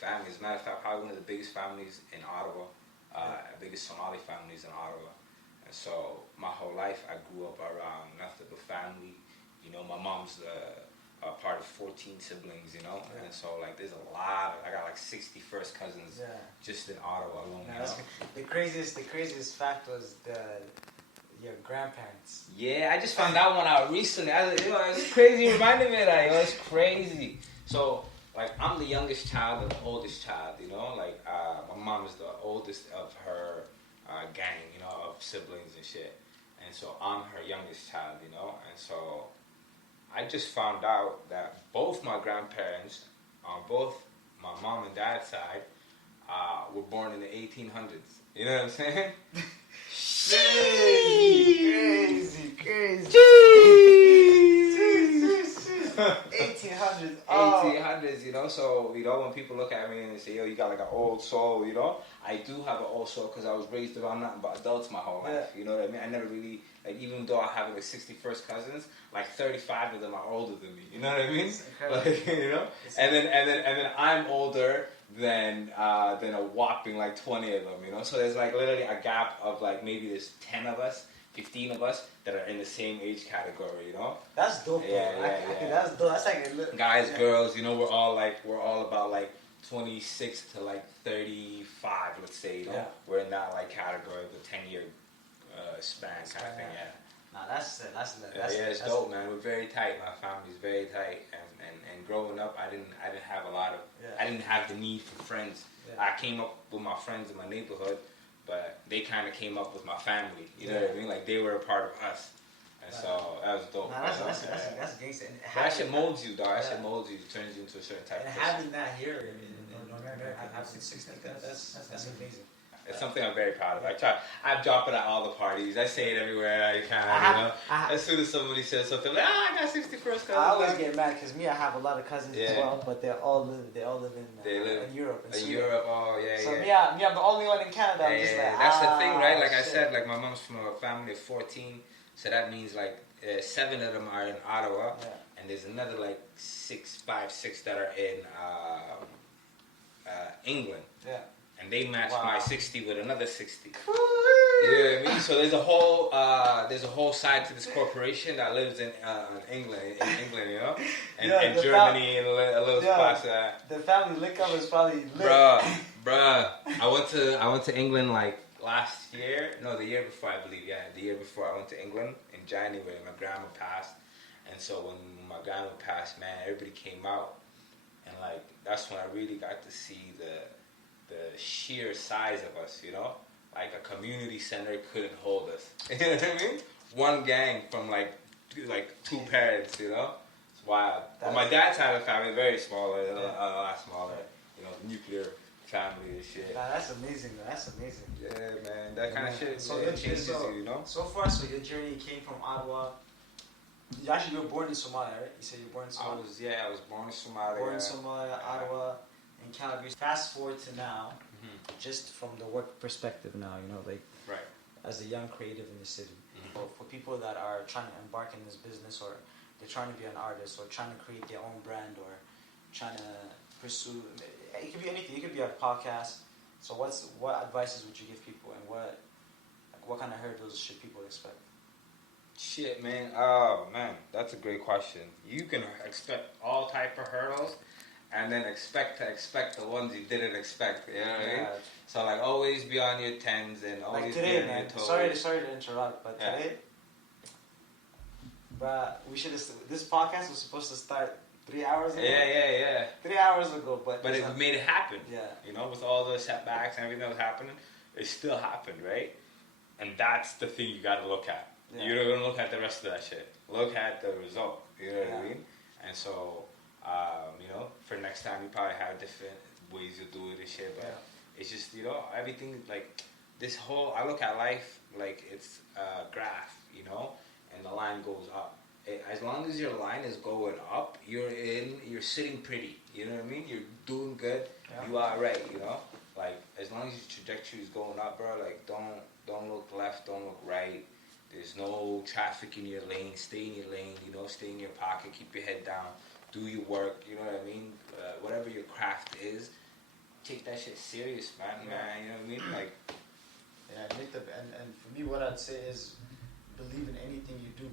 family. As a matter of fact, probably one of the biggest families in Ottawa, biggest Somali families in Ottawa. And so my whole life I grew up around nothing but family. You know, my mom's part of 14 siblings, you know, and so like there's a lot. I got like 60 first cousins just in Ottawa alone. You know? The craziest fact was your grandparents. Yeah, I just found that one out recently. It's crazy. You reminded me of that. It's crazy. So like I'm the youngest child and the oldest child. You know, like my mom is the oldest of her gang. You know, of siblings and shit. And so I'm her youngest child. You know, and so I just found out that both my grandparents, on both my mom and dad's side, were born in the 1800s. You know what I'm saying? Crazy. 1800s. 1800s, you know, so, you know, when people look at me and they say, yo, you got like an old soul, you know, I do have an old soul because I was raised around nothing but adults my whole life, you know what I mean? I never really, like, even though I have like 61st cousins, like 35 of them are older than me, you know what I mean? Like, you know, and then I'm older than a whopping like 20 of them, you know, so there's like literally a gap of like maybe there's 10 of us, 15 of us that are in the same age category, you know? That's dope, yeah. That's dope. That's like guys, girls, you know, we're all about like 26 to like 35, let's say, you know? We're in that like category of the 10-year span kind of thing, Nah, that's it's dope, man. We're very tight. My family's very tight, and growing up, I didn't have a lot of, I didn't have the need for friends. I came up with my friends in my neighborhood, but they kind of came up with my family. You know what I mean? Like they were a part of us, and so that was dope. Nah, that's gangster. That shit molds you, dog. That shit molds you, turns you into a certain type of person. And having that here in America, having 6 like that, that's amazing. It's something I'm very proud of. I drop it at all the parties. I say it everywhere I can, you know. As soon as somebody says something, like, I got 61st cousins. I always get mad because I have a lot of cousins as well, but they all live in Europe. In Europe, So I'm the only one in Canada. I'm just like, that's the thing, right? Like I said, like my mom's from a family of 14, so that means like 7 of them are in Ottawa, and there's another like 6 that are in England. Yeah. And they matched my 60 with another 60. You know what I mean? So there's a whole side to this corporation that lives in England, you know, and Germany, and a little spot. The family link up is probably lit. Bruh. I went to England like last year. No, the year before, I believe. Yeah, the year before I went to England in January. My grandma passed, and so when my grandma passed, man, everybody came out, and like that's when I really got to see the sheer size of us, you know? Like a community center couldn't hold us. You know what I mean? One gang from like 2 parents, you know? It's wild. But my dad's side of the family, very smaller, a lot smaller, you know, nuclear family and shit. Nah, that's amazing, though. That's amazing. Yeah, man. That kind of shit changes you, you know? So far, your journey came from Ottawa. You were born in Somalia, right? You said you were born in Somalia? I was born in Somalia. Born in Somalia, Ottawa. In Calgary. Fast forward to now, just from the work perspective now, you know, like as a young creative in the city. For people that are trying to embark in this business, or they're trying to be an artist, or trying to create their own brand, or trying to pursue, it could be anything. It could be a podcast. So what advices would you give people, and what kind of hurdles should people expect? Shit, man. Oh, man, that's a great question. You can expect all type of hurdles. And then expect the ones you didn't expect, you know what I mean? So like always be on your 10s and always like today, be on man. your toes. Sorry to interrupt, but today, but this podcast was supposed to start 3 hours ago. Yeah. 3 hours ago, but it made it happen. Yeah. You know, with all the setbacks and everything that was happening, it still happened, right? And that's the thing you gotta look at. Yeah. You're not gonna look at the rest of that shit. Look at the result. You know what I mean? And so. You know, for next time you probably have different ways you'll do it and shit, but it's just, you know, everything, like, this whole, I look at life like it's a graph, you know, and the line goes up. As long as your line is going up, you're sitting pretty, you know what I mean? You're doing good, you are right, you know? Like, as long as your trajectory is going up, bro, like, don't look left, don't look right. There's no traffic in your lane, stay in your lane, you know, stay in your pocket, keep your head down. Do your work, you know what I mean? Whatever your craft is, take that shit serious, man. Man, you know what I mean? Like, yeah, and for me, what I'd say is believe in anything you do.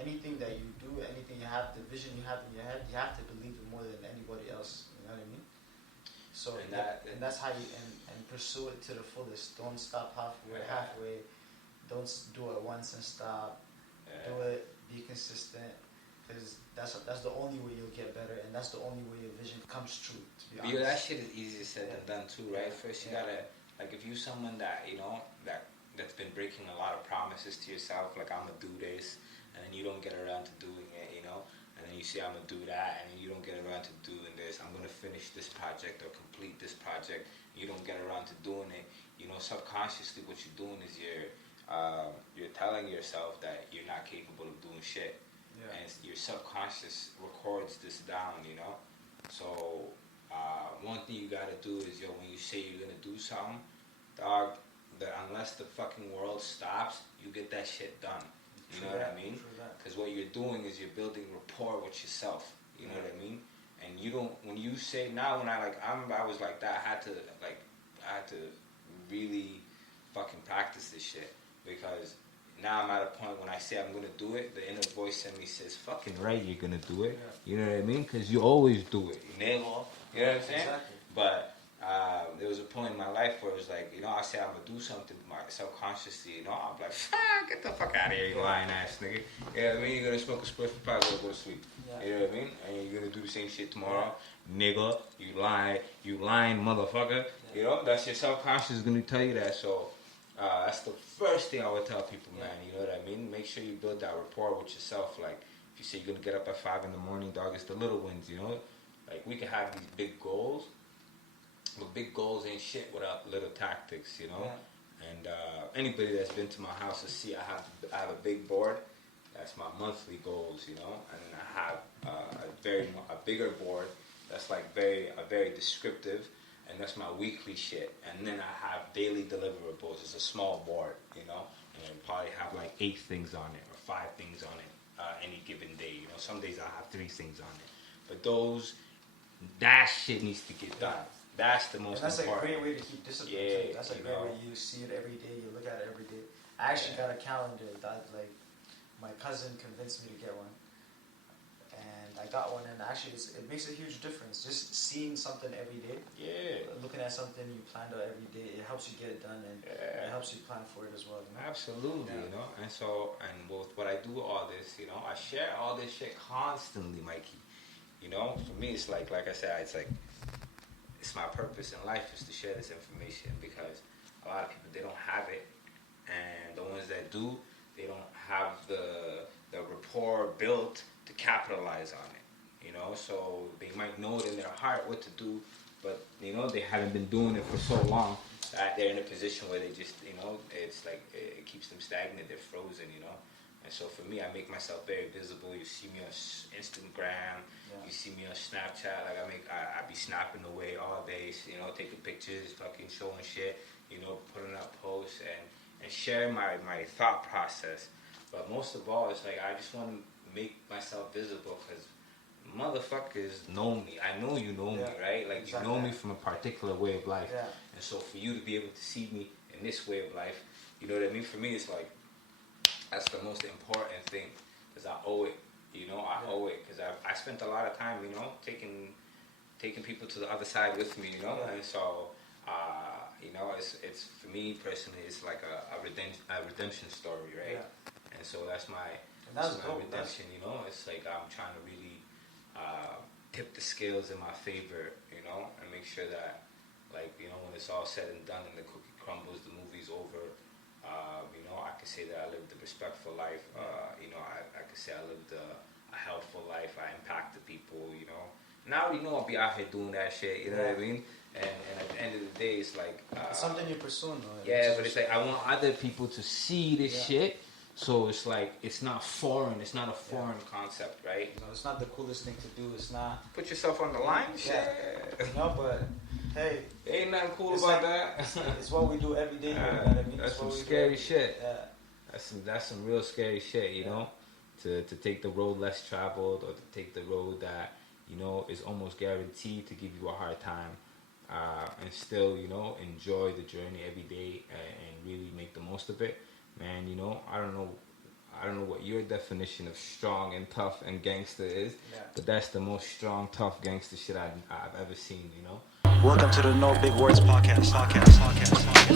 Anything that you do, anything you have, the vision you have in your head, you have to believe it more than anybody else. You know what I mean? So and that's how you and pursue it to the fullest. Don't stop halfway. Don't do it once and stop. Do it. Be consistent. Because that's the only way you'll get better, and that's the only way your vision comes true. To be honest. Yeah, that shit is easier said than done too, right? First, you gotta like if you're someone that that's been breaking a lot of promises to yourself, like I'm gonna do this, and then you don't get around to doing it, and then you say I'm gonna do that, and then you don't get around to doing this. I'm gonna finish this project or complete this project. You don't get around to doing it. Subconsciously, what you're doing is you're telling yourself that you're not capable of doing shit. Yeah. And your subconscious records this down, So one thing you gotta do is, when you say you're gonna do something, dog, that unless the fucking world stops, you get that shit done. You know what I mean? Because what you're doing is you're building rapport with yourself. You know what I mean? And you don't. When you say now, when I was like that, I had to really fucking practice this shit because. Now I'm at a point when I say I'm going to do it, the inner voice in me says, fucking right, you're going to do it. Yeah. You know what I mean? Because you always do it. You know what I'm saying? Exactly. But there was a point in my life where it was like, I say I'm going to do something subconsciously, I'm like, get the fuck out of here, you lying ass nigga. You know what I mean? You're going to smoke a spliff, you're probably going to go to sleep. Yeah. You know what I mean? And you're going to do the same shit tomorrow. Yeah. Nigga, you lying motherfucker. Yeah. That's your subconscious is going to tell you that, so... that's the first thing I would tell people, man. You know what I mean? Make sure you build that rapport with yourself. Like, if you say you're going to get up at 5 in the morning, dog, it's the little wins, Like, we can have these big goals, but big goals ain't shit without little tactics, Yeah. And anybody that's been to my house will see I have a big board. That's my monthly goals, And then I have a bigger board that's like very descriptive. And that's my weekly shit. And then I have daily deliverables. It's a small board, And probably have like 8 things on it or 5 things on it any given day. Some days I have 3 things on it. But that shit needs to get done. That's the most important. That's a great way to keep discipline. Yeah, that's a great way. You see it every day. You look at it every day. I actually got a calendar that my cousin convinced me to get one. I got one, and actually it makes a huge difference. Just seeing something every day, looking at something you planned out every day, it helps you get it done, and it helps you plan for it as well. Absolutely, And so, and with what I do all this, I share all this shit constantly, Mikey. For me, it's like I said, it's my purpose in life is to share this information because a lot of people, they don't have it, and the ones that do, they don't have the rapport built to capitalize on it, so they might know it in their heart what to do, but they haven't been doing it for so long that they're in a position where they just it's like it keeps them stagnant, they're frozen, and so for me, I make myself very visible. You see me on Instagram, you see me on Snapchat, like I be snapping away all day, taking pictures, fucking showing shit, putting up posts and sharing my thought process, but most of all, it's like I just want to make myself visible because motherfuckers know me. I know you know me, right? Like exactly. You know me from a particular way of life. Yeah. And so for you to be able to see me in this way of life, you know what I mean? For me, it's like, that's the most important thing because I owe it. I owe it because I spent a lot of time, taking people to the other side with me, And so, it's for me personally, it's like a redemption story, right? Yeah. And so that's my redemption, It's like I'm trying to really tip the scales in my favor, and make sure that, when it's all said and done and the cookie crumbles, the movie's over, I can say that I lived a respectful life, I can say I lived a helpful life, I impacted people, And I already know I'll be out here doing that shit, what I mean? And at the end of the day, it's like... it's something you're pursuing, though. Yeah, but it's like I want other people to see this shit. So it's like, it's not foreign. It's not a foreign concept, right? No, it's not the coolest thing to do. It's not... Put yourself on the line? Yeah. But, hey... Ain't nothing cool about that. It's what we do every day. You know what I mean? That's some scary shit. Yeah. That's some real scary shit, you know? To take the road less traveled or to take the road that, is almost guaranteed to give you a hard time. still, you know, enjoy the journey every day and really make the most of it, man, you know, I don't know what your definition of strong and tough and gangster is, but that's the most strong, tough gangster shit I've ever seen, you know. Welcome to the No Big Words podcast.